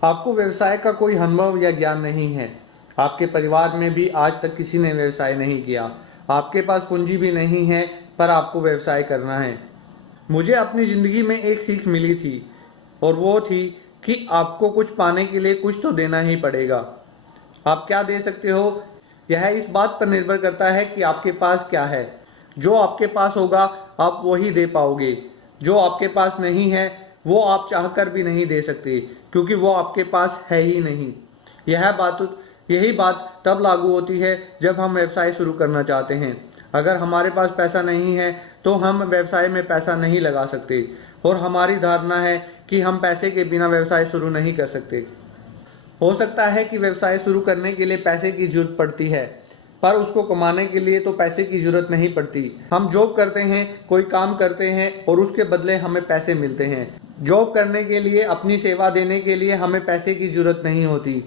आपको व्यवसाय का कोई अनुभव या ज्ञान नहीं है। आपके परिवार में भी आज तक किसी ने व्यवसाय नहीं किया। आपके पास पूंजी भी नहीं है, पर आपको व्यवसाय करना है। मुझे अपनी ज़िंदगी में एक सीख मिली थी, और वो थी कि आपको कुछ पाने के लिए कुछ तो देना ही पड़ेगा। आप क्या दे सकते हो, यह इस बात पर निर्भर करता है कि आपके पास क्या है। जो आपके पास होगा आप वही दे पाओगे। जो आपके पास नहीं है वो आप चाहकर भी नहीं दे सकते, क्योंकि वो आपके पास है ही नहीं। यही बात तब लागू होती है जब हम व्यवसाय शुरू करना चाहते हैं। अगर हमारे पास पैसा नहीं है तो हम व्यवसाय में पैसा नहीं लगा सकते, और हमारी धारणा है कि हम पैसे के बिना व्यवसाय शुरू नहीं कर सकते। हो सकता है कि व्यवसाय शुरू करने के लिए पैसे की जरूरत पड़ती है, पर उसको कमाने के लिए तो पैसे की जरूरत नहीं पड़ती। हम जॉब करते हैं, कोई काम करते हैं और उसके बदले हमें पैसे मिलते हैं। जॉब करने के लिए, अपनी सेवा देने के लिए हमें पैसे की जरूरत नहीं होती।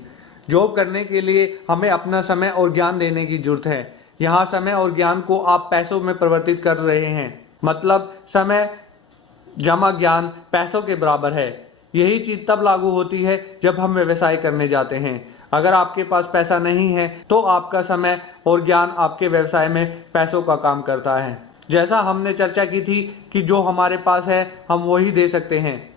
जॉब करने के लिए हमें अपना समय और ज्ञान देने की जरूरत है। यहाँ समय और ज्ञान को आप पैसों में परिवर्तित कर रहे हैं। मतलब समय जमा ज्ञान पैसों के बराबर है। यही चीज तब लागू होती है जब हम व्यवसाय करने जाते हैं। अगर आपके पास पैसा नहीं है तो आपका समय और ज्ञान आपके व्यवसाय में पैसों का काम करता है। जैसा हमने चर्चा की थी कि जो हमारे पास है हम वही दे सकते हैं।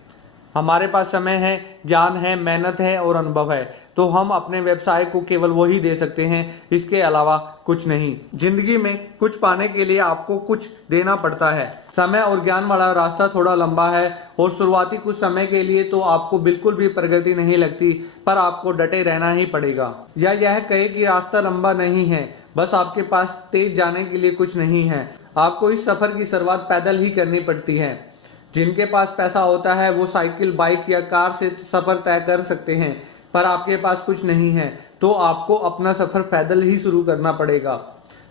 हमारे पास समय है, ज्ञान है, मेहनत है और अनुभव है, तो हम अपने व्यवसाय को केवल वही दे सकते हैं, इसके अलावा कुछ नहीं। जिंदगी में कुछ पाने के लिए आपको कुछ देना पड़ता है। समय और ज्ञान वाला रास्ता थोड़ा लंबा है, और शुरुआती कुछ समय के लिए तो आपको बिल्कुल भी प्रगति नहीं लगती, पर आपको डटे रहना ही पड़ेगा। या यह कहे कि रास्ता लंबा नहीं है, बस आपके पास तेज जाने के लिए कुछ नहीं है। आपको इस सफर की शुरुआत पैदल ही करनी पड़ती है। जिनके पास पैसा होता है वो साइकिल, बाइक या कार से सफर तय कर सकते हैं, पर आपके पास कुछ नहीं है तो आपको अपना सफर पैदल ही शुरू करना पड़ेगा।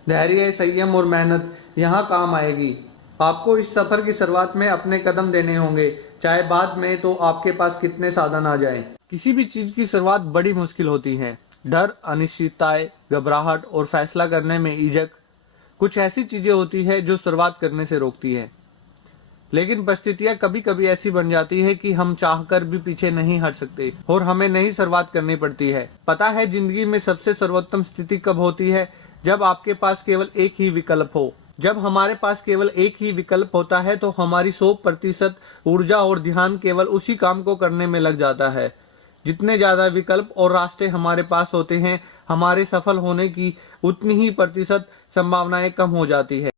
धैर्य, संयम और मेहनत यहाँ काम आएगी। आपको इस सफर की शुरुआत में अपने कदम देने होंगे, चाहे बाद में तो आपके पास कितने साधन आ जाएं। किसी भी चीज की शुरुआत बड़ी मुश्किल होती है। डर, अनिश्चितताएं, घबराहट और फैसला करने में झिझक, कुछ ऐसी चीजें होती है जो शुरुआत करने से रोकती है। लेकिन परिस्थितियां कभी कभी ऐसी बन जाती है कि हम चाहकर भी पीछे नहीं हट सकते और हमें नई शुरुआत करनी पड़ती है। पता है जिंदगी में सबसे सर्वोत्तम स्थिति कब होती है? जब आपके पास केवल एक ही विकल्प हो। जब हमारे पास केवल एक ही विकल्प होता है तो हमारी 100% ऊर्जा और ध्यान केवल उसी काम को करने में लग जाता है। जितने ज्यादा विकल्प और रास्ते हमारे पास होते हैं, हमारे सफल होने की उतनी ही प्रतिशत संभावनाएं कम हो जाती है।